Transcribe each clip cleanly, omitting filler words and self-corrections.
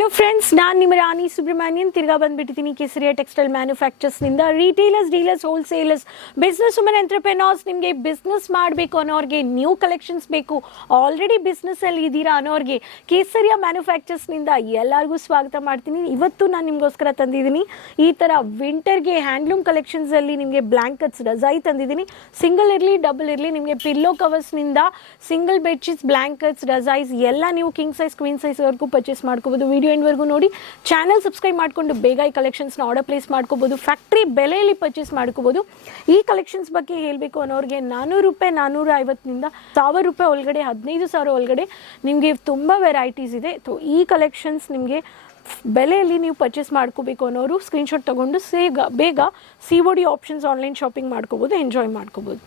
Hello friends, ನಾನು ನಿಮ್ಮ ರಾಣಿ ಸುಬ್ರಹ್ಮಣ್ಯನ್ ತಿರ್ಗಾ ಬಂದ್ಬಿಟ್ಟಿದ್ದೀನಿ ಕೇಸರಿಯ ಟೆಕ್ಸ್ಟೈಲ್ ಮ್ಯಾನುಫ್ಯಾಕ್ಚರ್ಸ್ನಿಂದ. Retailers, dealers, wholesalers, business women, entrepreneurs, ನಿಮಗೆ ಬಿಸ್ನೆಸ್ ಮಾಡಬೇಕು ಅನ್ನೋರಿಗೆ, ನ್ಯೂ ಕಲೆಕ್ಷನ್ಸ್ ಬೇಕು, ಆಲ್ರೆಡಿ ಬಿಸ್ನೆಸ್ಸಲ್ಲಿ ಇದ್ದೀರಾ ಅನ್ನೋರಿಗೆ ಕೇಸರಿಯ ಮ್ಯಾನುಫ್ಯಾಕ್ಚರ್ಸ್ನಿಂದ ಎಲ್ಲರಿಗೂ ಸ್ವಾಗತ ಮಾಡ್ತೀನಿ. ಇವತ್ತು ನಾನು ನಿಮಗೋಸ್ಕರ ತಂದಿದ್ದೀನಿ ಈ ಥರ ವಿಂಟರ್ಗೆ ಹ್ಯಾಂಡ್ಲೂಮ್ ಕಲೆಕ್ಷನ್ಸಲ್ಲಿ ನಿಮಗೆ ಬ್ಲ್ಯಾಂಕೆಟ್ಸ್ ರಜಾಯಿ ತಂದಿದ್ದೀನಿ. ಸಿಂಗಲ್ ಇರಲಿ, ಡಬಲ್ ಇರಲಿ, ನಿಮಗೆ ಪಿಲ್ಲೋ ಕವರ್ಸ್ನಿಂದ ಸಿಂಗಲ್ ಬೆಡ್ಶೀಟ್ಸ್, ಬ್ಲ್ಯಾಂಕೆಟ್ಸ್, ರಜಾಯ್ಸ್ ಎಲ್ಲ ನೀವು ಕಿಂಗ್ ಸೈಜ್, ಕ್ವೀನ್ ಸೈಜ್ವರೆಗೂ ಪರ್ಚೇಸ್ ಮಾಡ್ಕೋಬೋದು. ವಿಡಿಯೋ ಎಂಡ್ವರೆಗೂ ನೋಡಿ. ಚಾನಲ್ ಸಬ್ಸ್ಕ್ರೈಬ್ ಮಾಡಿಕೊಂಡು ಬೇಗ ಈ ಕಲೆಕ್ಷನ್ಸ್ನ ಆರ್ಡರ್ ಪ್ಲೇಸ್ ಮಾಡ್ಕೋಬೋದು. ಫ್ಯಾಕ್ಟ್ರಿ ಬೆಲೆಯಲ್ಲಿ ಪರ್ಚೇಸ್ ಮಾಡ್ಕೋಬೋದು. ಈ ಕಲೆಕ್ಷನ್ಸ್ ಬಗ್ಗೆ ಹೇಳಬೇಕು ಅನ್ನೋರಿಗೆ 400 ರೂಪಾಯಿ, 450ನಿಂದ 1000 ರೂಪಾಯಿ ಒಳಗಡೆ, 15,000 ಒಳಗಡೆ ನಿಮಗೆ ತುಂಬ ವೆರೈಟೀಸ್ ಇದೆ. ಈ ಕಲೆಕ್ಷನ್ಸ್ ನಿಮಗೆ ಬೆಲೆಯಲ್ಲಿ ನೀವು ಪರ್ಚೇಸ್ ಮಾಡ್ಕೋಬೇಕು ಅನ್ನೋರು ಸ್ಕ್ರೀನ್ಶಾಟ್ ತೊಗೊಂಡು ಬೇಗ COD ಆಪ್ಷನ್ಸ್ ಆನ್ಲೈನ್ ಶಾಪಿಂಗ್ ಮಾಡ್ಕೋಬೋದು, ಎಂಜಾಯ್ ಮಾಡ್ಕೋಬೋದು.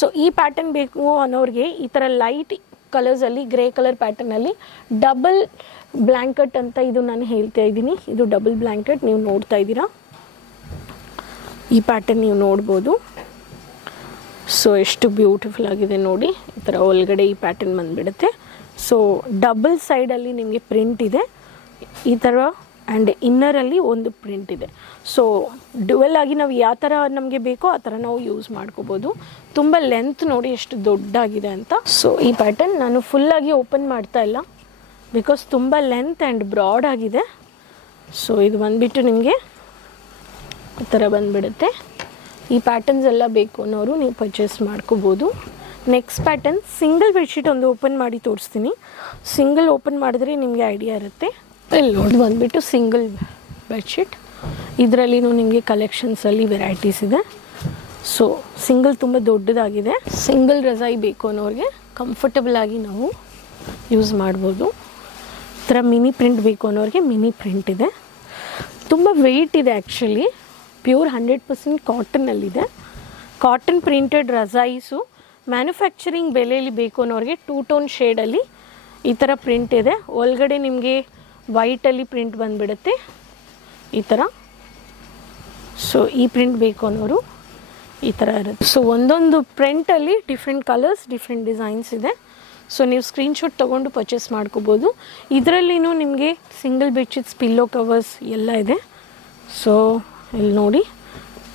ಸೊ ಈ ಪ್ಯಾಟರ್ನ್ ಬೇಕು ಅನ್ನೋರಿಗೆ ಈ ಥರ ಲೈಟ್ ಕಲರ್ಸಲ್ಲಿ, ಗ್ರೇ ಕಲರ್ ಪ್ಯಾಟರ್ನಲ್ಲಿ ಡಬಲ್ ಬ್ಲ್ಯಾಂಕೆಟ್ ಅಂತ ಇದು ನಾನು ಹೇಳ್ತಾ ಇದ್ದೀನಿ. ಇದು ಡಬಲ್ ಬ್ಲ್ಯಾಂಕೆಟ್ ನೀವು ನೋಡ್ತಾ ಇದ್ದೀರಾ. ಈ ಪ್ಯಾಟರ್ನ್ ನೀವು ನೋಡ್ಬೋದು. ಸೊ ಎಷ್ಟು ಬ್ಯೂಟಿಫುಲ್ ಆಗಿದೆ ನೋಡಿ. ಈ ಥರ ಒಳಗಡೆ ಈ ಪ್ಯಾಟರ್ನ್ ಬಂದುಬಿಡುತ್ತೆ. ಸೊ ಡಬಲ್ ಸೈಡಲ್ಲಿ ನಿಮಗೆ ಪ್ರಿಂಟ್ ಇದೆ ಈ ಥರ, ಆ್ಯಂಡ್ ಇನ್ನರಲ್ಲಿ ಒಂದು ಪ್ರಿಂಟ್ ಇದೆ. ಸೊ ಡ್ಯುವೆಲ್ ಆಗಿ ನಾವು ಯಾವ ಥರ ನಮಗೆ ಬೇಕೋ ಆ ಥರ ನಾವು ಯೂಸ್ ಮಾಡ್ಕೋಬೋದು. ತುಂಬ ಲೆಂತ್ ನೋಡಿ ಎಷ್ಟು ದೊಡ್ಡಾಗಿದೆ ಅಂತ. ಸೊ ಈ ಪ್ಯಾಟರ್ನ್ ನಾನು ಫುಲ್ಲಾಗಿ ಓಪನ್ ಮಾಡ್ತಾ ಇಲ್ಲ, ಬಿಕಾಸ್ ತುಂಬ ಲೆಂತ್ ಆ್ಯಂಡ್ ಬ್ರಾಡ್ ಆಗಿದೆ. ಸೊ ಇದು ಬಂದುಬಿಟ್ಟು ನಿಮಗೆ ಈ ಥರ ಬಂದುಬಿಡುತ್ತೆ. ಈ ಪ್ಯಾಟರ್ನ್ಸ್ ಎಲ್ಲ ಬೇಕು ಅನ್ನೋರು ನೀವು ಪರ್ಚೇಸ್ ಮಾಡ್ಕೋಬೋದು. ನೆಕ್ಸ್ಟ್ ಪ್ಯಾಟರ್ನ್ ಸಿಂಗಲ್ ಬೆಡ್ಶೀಟ್ ಒಂದು ಓಪನ್ ಮಾಡಿ ತೋರಿಸ್ತೀನಿ. ಸಿಂಗಲ್ ಓಪನ್ ಮಾಡಿದ್ರೆ ನಿಮಗೆ ಐಡಿಯಾ ಇರುತ್ತೆ. ಇಲ್ಲಿ ನೋಡಿ ಬಂದುಬಿಟ್ಟು ಸಿಂಗಲ್ ಬೆಡ್ಶೀಟ್. ಇದರಲ್ಲಿನೂ ನಿಮಗೆ ಕಲೆಕ್ಷನ್ಸಲ್ಲಿ ವೆರೈಟೀಸ್ ಇದೆ. ಸೊ ಸಿಂಗಲ್ ತುಂಬ ದೊಡ್ಡದಾಗಿದೆ. ಸಿಂಗಲ್ ರಜಾಯಿ ಬೇಕು ಅನ್ನೋರಿಗೆ ಕಂಫರ್ಟಬಲ್ ಆಗಿ ನಾವು ಯೂಸ್ ಮಾಡ್ಬೋದು. ಈ ಥರ ಮಿನಿ ಪ್ರಿಂಟ್ ಬೇಕು ಅನ್ನೋರಿಗೆ ಮಿನಿ ಪ್ರಿಂಟ್ ಇದೆ. ತುಂಬ ವೆಯ್ಟ್ ಇದೆ ಆ್ಯಕ್ಚುಲಿ. ಪ್ಯೂರ್ 100% ಕಾಟನ್ನಲ್ಲಿದೆ. ಕಾಟನ್ ಪ್ರಿಂಟೆಡ್ ರಜಾಯಿಸು ಮ್ಯಾನುಫ್ಯಾಕ್ಚರಿಂಗ್ ಬೆಲೆಯಲ್ಲಿ ಬೇಕು ಅನ್ನೋರಿಗೆ 2 ಟೋನ್ ಶೇಡಲ್ಲಿ ಈ ಥರ ಪ್ರಿಂಟ್ ಇದೆ. ಒಳಗಡೆ ನಿಮಗೆ ವೈಟಲ್ಲಿ ಪ್ರಿಂಟ್ ಬಂದುಬಿಡುತ್ತೆ ಈ ಥರ. ಸೊ ಈ ಪ್ರಿಂಟ್ ಬೇಕು ಅನ್ನೋರು ಈ ಥರ ಇರುತ್ತೆ. ಸೊ ಒಂದೊಂದು ಪ್ರಿಂಟಲ್ಲಿ ಡಿಫ್ರೆಂಟ್ ಕಲರ್ಸ್, ಡಿಫ್ರೆಂಟ್ ಡಿಸೈನ್ಸ್ ಇದೆ. ಸೊ ನೀವು ಸ್ಕ್ರೀನ್ಶಾಟ್ ತೊಗೊಂಡು ಪರ್ಚೇಸ್ ಮಾಡ್ಕೋಬೋದು. ಇದರಲ್ಲಿನೂ ನಿಮಗೆ ಸಿಂಗಲ್ ಬೆಡ್ಶೀಟ್ಸ್, ಪಿಲ್ಲೋ ಕವರ್ಸ್ ಎಲ್ಲ ಇದೆ. ಸೊ ಇಲ್ಲಿ ನೋಡಿ,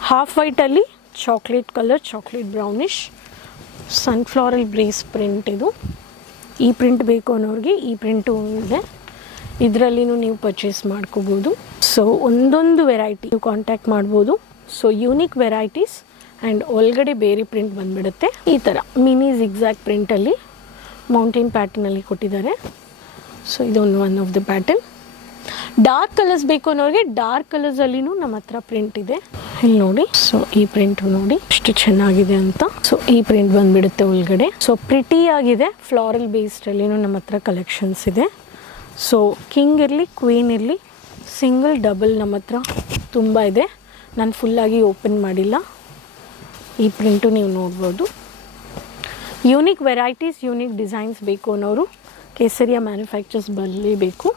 ಹಾಫ್ ವೈಟಲ್ಲಿ ಚಾಕ್ಲೇಟ್ ಕಲರ್, ಚಾಕ್ಲೇಟ್ ಬ್ರೌನಿಷ್, ಸನ್ಫ್ಲವರಲ್ ಬ್ರೇಸ್ ಪ್ರಿಂಟ್ ಇದು. ಈ ಪ್ರಿಂಟ್ ಬೇಕು ಅನ್ನೋರಿಗೆ ಈ ಪ್ರಿಂಟು ಇದೆ. ಇದರಲ್ಲಿನೂ ನೀವು ಪರ್ಚೇಸ್ ಮಾಡ್ಕೋಬೋದು. ಸೊ ಒಂದೊಂದು ವೆರೈಟಿ ನೀವು ಕಾಂಟ್ಯಾಕ್ಟ್ ಮಾಡ್ಬೋದು. ಸೊ ಯೂನಿಕ್ ವೆರೈಟೀಸ್ ಆ್ಯಂಡ್ ಒಳಗಡೆ ಬೇರೆ ಪ್ರಿಂಟ್ ಬಂದುಬಿಡುತ್ತೆ. ಈ ಥರ ಮಿನಿ ಜಿಗ್ಜ್ಯಾಗ್ ಪ್ರಿಂಟಲ್ಲಿ ಮೌಂಟೇನ್ ಪ್ಯಾಟರ್ನಲ್ಲಿ ಕೊಟ್ಟಿದ್ದಾರೆ. ಸೊ ಇದೊಂದು one of the pattern. Dark colours ಬೇಕು ಅನ್ನೋರಿಗೆ ಡಾರ್ಕ್ ಕಲರ್ಸಲ್ಲಿನೂ ನಮ್ಮ ಹತ್ರ ಪ್ರಿಂಟ್ ಇದೆ. ಇಲ್ಲಿ ನೋಡಿ. ಸೊ ಈ ಪ್ರಿಂಟ್ ನೋಡಿ ಎಷ್ಟು ಚೆನ್ನಾಗಿದೆ ಅಂತ. ಸೊ ಈ ಪ್ರಿಂಟ್ ಬಂದುಬಿಡುತ್ತೆ ಒಳಗಡೆ. ಸೊ ಪ್ರಿಟಿ ಆಗಿದೆ. ಫ್ಲಾರಲ್ ಬೇಸ್ಡಲ್ಲಿನೂ ನಮ್ಮ ಹತ್ರ ಕಲೆಕ್ಷನ್ಸ್ ಇದೆ. ಸೊ ಕಿಂಗ್ ಇರಲಿ, ಕ್ವೀನ್ ಇರಲಿ, ಸಿಂಗಲ್, ಡಬಲ್ ನಮ್ಮ ಹತ್ರ ತುಂಬ ಇದೆ. ನಾನು ಫುಲ್ಲಾಗಿ ಓಪನ್ ಮಾಡಿಲ್ಲ. ಈ ಪ್ರಿಂಟು ನೀವು ನೋಡ್ಬೋದು. ಯೂನಿಕ್ ವೆರೈಟೀಸ್, ಯೂನಿಕ್ ಡಿಸೈನ್ಸ್ ಬೇಕು ಅನ್ನೋರು ಕೇಸರಿಯ ಮ್ಯಾನುಫ್ಯಾಕ್ಚರ್ಸ್ ಬರಲೇಬೇಕು.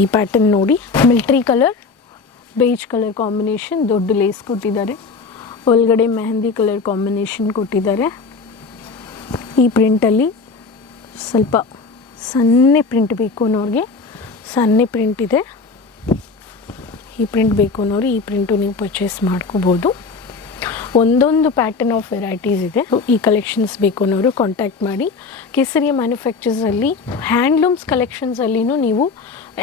ಈ ಪ್ಯಾಟರ್ನ್ ನೋಡಿ, military colour, beige colour combination, ದೊಡ್ಡ ಲೇಸ್ ಕೊಟ್ಟಿದ್ದಾರೆ. ಒಳಗಡೆ ಮೆಹಂದಿ ಕಲರ್ ಕಾಂಬಿನೇಷನ್ ಕೊಟ್ಟಿದ್ದಾರೆ. ಈ ಪ್ರಿಂಟಲ್ಲಿ ಸ್ವಲ್ಪ ಸಣ್ಣ ಪ್ರಿಂಟ್ ಬೇಕು ಅನ್ನೋರಿಗೆ ಸಣ್ಣ ಪ್ರಿಂಟ್ ಇದೆ. ಈ ಪ್ರಿಂಟ್ ಬೇಕು ಅನ್ನೋರು ಈ ಪ್ರಿಂಟು ನೀವು ಪರ್ಚೇಸ್ ಮಾಡ್ಕೋಬೋದು. ಒಂದೊಂದು ಪ್ಯಾಟರ್ನ್ ಆಫ್ ವೆರೈಟೀಸ್ ಇದೆ. ಈ ಕಲೆಕ್ಷನ್ಸ್ ಬೇಕು ಅನ್ನೋರು ಕಾಂಟ್ಯಾಕ್ಟ್ ಮಾಡಿ. ಕೇಸರಿಯ ಮ್ಯಾನುಫ್ಯಾಕ್ಚರ್ಸಲ್ಲಿ ಹ್ಯಾಂಡ್ಲೂಮ್ಸ್ ಕಲೆಕ್ಷನ್ಸಲ್ಲಿನೂ ನೀವು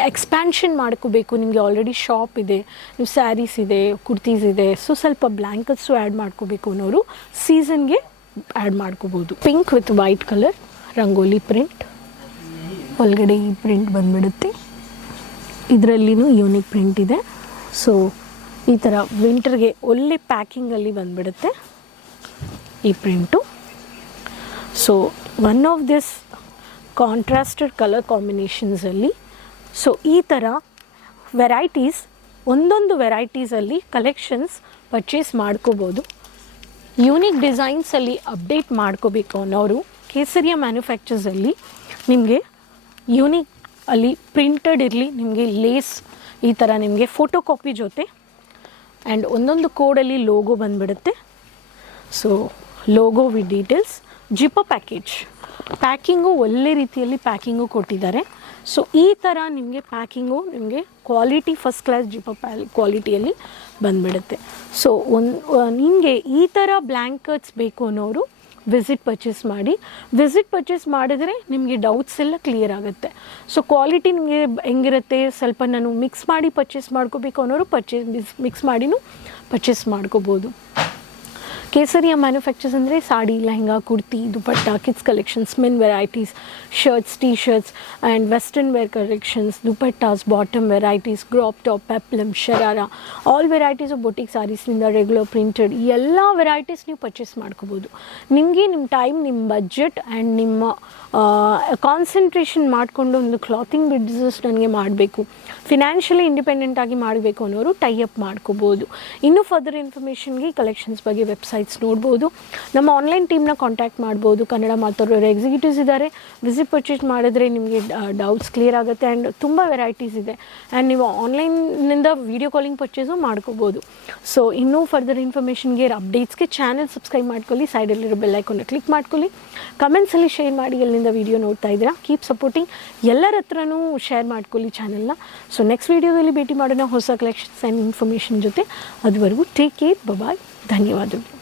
ಎಕ್ಸ್ಪ್ಯಾನ್ಷನ್ ಮಾಡ್ಕೋಬೇಕು. ನಿಮಗೆ ಆಲ್ರೆಡಿ ಶಾಪ್ ಇದೆ, ನೀವು ಸ್ಯಾರೀಸ್ ಇದೆ, ಕುರ್ತೀಸ್ ಇದೆ. ಸೊ ಸ್ವಲ್ಪ ಬ್ಲ್ಯಾಂಕೆಟ್ಸು ಆ್ಯಡ್ ಮಾಡ್ಕೋಬೇಕು ಅನ್ನೋರು ಸೀಸನ್ಗೆ ಆ್ಯಡ್ ಮಾಡ್ಕೋಬೋದು. Pink with white colour rangoli print. ಒಳಗಡೆ ಈ ಪ್ರಿಂಟ್ ಬಂದುಬಿಡುತ್ತೆ. ಇದರಲ್ಲಿನೂ ಯೂನಿಕ್ ಪ್ರಿಂಟ್ ಇದೆ. ಸೊ ಈ ಥರ ವಿಂಟರ್ಗೆ ಒಳ್ಳೆ ಪ್ಯಾಕಿಂಗಲ್ಲಿ ಬಂದುಬಿಡುತ್ತೆ ಈ print. So one of this contrasted colour ಕಾಂಬಿನೇಷನ್ಸಲ್ಲಿ. ಸೊ ಈ ಥರ ವೆರೈಟೀಸ್, ಒಂದೊಂದು ವೆರೈಟೀಸಲ್ಲಿ ಕಲೆಕ್ಷನ್ಸ್ ಪರ್ಚೇಸ್ ಮಾಡ್ಕೋಬೋದು. ಯೂನಿಕ್ ಡಿಸೈನ್ಸಲ್ಲಿ ಅಪ್ಡೇಟ್ ಮಾಡ್ಕೋಬೇಕು ಅನ್ನೋರು ಕೇಸರಿಯ ಮ್ಯಾನುಫ್ಯಾಕ್ಚರ್ಸಲ್ಲಿ ನಿಮಗೆ ಯೂನಿಕ್ ಅಲ್ಲಿ ಪ್ರಿಂಟೆಡ್ ಇರಲಿ, ನಿಮಗೆ ಲೇಸ್ ಈ ಥರ ನಿಮಗೆ ಫೋಟೋ ಕಾಪಿ ಜೊತೆ ಆ್ಯಂಡ್ ಒಂದೊಂದು ಕೋಡಲ್ಲಿ ಲೋಗೋ ಬಂದುಬಿಡುತ್ತೆ. ಸೊ ಲೋಗೋ ವಿತ್ ಡೀಟೇಲ್ಸ್, ಜಿಪ್ಪೋ ಪ್ಯಾಕೇಜ್, ಪ್ಯಾಕಿಂಗು ಒಳ್ಳೆ ರೀತಿಯಲ್ಲಿ ಪ್ಯಾಕಿಂಗು ಕೊಟ್ಟಿದ್ದಾರೆ. ಸೊ ಈ ಥರ ನಿಮಗೆ ಪ್ಯಾಕಿಂಗು ನಿಮಗೆ ಕ್ವಾಲಿಟಿ ಫಸ್ಟ್ ಕ್ಲಾಸ್ ಜಿಪ್ ಕ್ವಾಲಿಟಿಯಲ್ಲಿ ಬಂದುಬಿಡುತ್ತೆ. ಸೊ ನಿಮಗೆ ಈ ಥರ ಬ್ಲ್ಯಾಂಕೆಟ್ಸ್ ಬೇಕು ಅನ್ನೋರು ವಿಸಿಟ್ ಪರ್ಚೇಸ್ ಮಾಡಿದ್ರೆ ನಿಮಗೆ ಡೌಟ್ಸ್ ಎಲ್ಲ ಕ್ಲಿಯರ್ ಆಗುತ್ತೆ. ಸೊ ಕ್ವಾಲಿಟಿ ನಿಮಗೆ ಹೆಂಗಿರುತ್ತೆ, ಸ್ವಲ್ಪ ನಾನು ಮಿಕ್ಸ್ ಮಾಡಿ ಪರ್ಚೇಸ್ ಮಾಡ್ಕೋಬೇಕು ಅನ್ನೋರು ಮಿಕ್ಸ್ ಮಾಡಿನೂ ಪರ್ಚೇಸ್ ಮಾಡ್ಕೋಬೋದು. ಕೇಸರಿಯ ಮ್ಯಾನುಫ್ಯಾಕ್ಚರ್ಸ್ ಅಂದರೆ sari, lehenga, kurti, dupatta, kids collections, men varieties, shirts, T shirts and western wear collections, dupattas, bottom varieties, crop top, peplum, sharara, all varieties of boutique ಸ್ಯಾರೀಸ್ನಿಂದ ರೆಗ್ಯುಲರ್ ಪ್ರಿಂಟೆಡ್ ಎಲ್ಲ ವೆರೈಟೀಸ್ ನೀವು ಪರ್ಚೇಸ್ ಮಾಡ್ಕೋಬೋದು. ನಿಮಗೆ ನಿಮ್ಮ ಟೈಮ್, ನಿಮ್ಮ ಬಜೆಟ್ ಆ್ಯಂಡ್ ನಿಮ್ಮ ಕಾನ್ಸಂಟ್ರೇಷನ್ ಮಾಡಿಕೊಂಡು ಒಂದು ಕ್ಲಾತಿಂಗ್ ಬಿಸ್ನೆಸ್ ನನಗೆ ಮಾಡಬೇಕು, ಫಿನಾನ್ಷಿಯಲಿ ಇಂಡಿಪೆಂಡೆಂಟ್ ಆಗಿ ಮಾಡಬೇಕು ಅನ್ನೋರು ಟೈ ಅಪ್ ಮಾಡ್ಕೋಬೋದು. ಇನ್ನೂ ಫರ್ದರ್ ಇನ್ಫಾರ್ಮೇಷನ್ಗೆ ಕಲೆಕ್ಷನ್ಸ್ ಬಗ್ಗೆ ವೆಬ್ಸೈಟ್ಸ್ ನೋಡ್ಬೋದು. ನಮ್ಮ ಆನ್ಲೈನ್ ಟೀಮ್ನ ಕಾಂಟ್ಯಾಕ್ಟ್ ಮಾಡ್ಬೋದು. ಕನ್ನಡ ಮಾತಾಡೋರು ಎಕ್ಸಿಕ್ಯೂಟಿವ್ಸ್ ಇದ್ದಾರೆ. ವಿಸಿಟ್ ಪರ್ಚೇಸ್ ಮಾಡಿದ್ರೆ ನಿಮಗೆ ಡೌಟ್ಸ್ ಕ್ಲಿಯರ್ ಆಗುತ್ತೆ ಆ್ಯಂಡ್ ತುಂಬ ವೆರೈಟೀಸ್ ಇದೆ. ಆ್ಯಂಡ್ ನೀವು ಆನ್ಲೈನಿಂದ ವೀಡಿಯೋ ಕಾಲಿಂಗ್ ಪರ್ಚೇಸು ಮಾಡ್ಕೋಬೋದು. ಸೊ ಇನ್ನೂ ಫರ್ದರ್ ಇನ್ಫಾರ್ಮೇಷನ್ಗೆ ಅಪ್ಡೇಟ್ಸ್ಗೆ ಚಾನಲ್ ಸಬ್ಸ್ಕ್ರೈಬ್ ಮಾಡ್ಕೊಳ್ಳಿ, ಸೈಡಲ್ಲಿರೋ ಬೆಲ್ ಐಕಾನ್ನ ಕ್ಲಿಕ್ ಮಾಡ್ಕೊಳ್ಳಿ, ಕಮೆಂಟ್ಸಲ್ಲಿ ಶೇರ್ ಮಾಡಿ ಎಲ್ಲಿಂದ ವೀಡಿಯೋ ನೋಡ್ತಾ ಇದ್ದೀರಾ. ಕೀಪ್ ಸಪೋರ್ಟಿಂಗ್, ಎಲ್ಲರ ಹತ್ರನೂ ಶೇರ್ ಮಾಡ್ಕೊಳ್ಳಿ ಚಾನಲ್ನ. ಸೊ ನೆಕ್ಸ್ಟ್ ವೀಡಿಯೋದಲ್ಲಿ ಭೇಟಿ ಮಾಡೋಣ ಹೊಸ ಕಲೆಕ್ಷನ್ಸ್ ಆ್ಯಂಡ್ ಇನ್ಫಾರ್ಮೇಷನ್ ಜೊತೆ. ಅದುವರೆಗೂ ಟೇಕ್ ಕೇರ್, ಬಾಯ್, ಧನ್ಯವಾದಗಳು.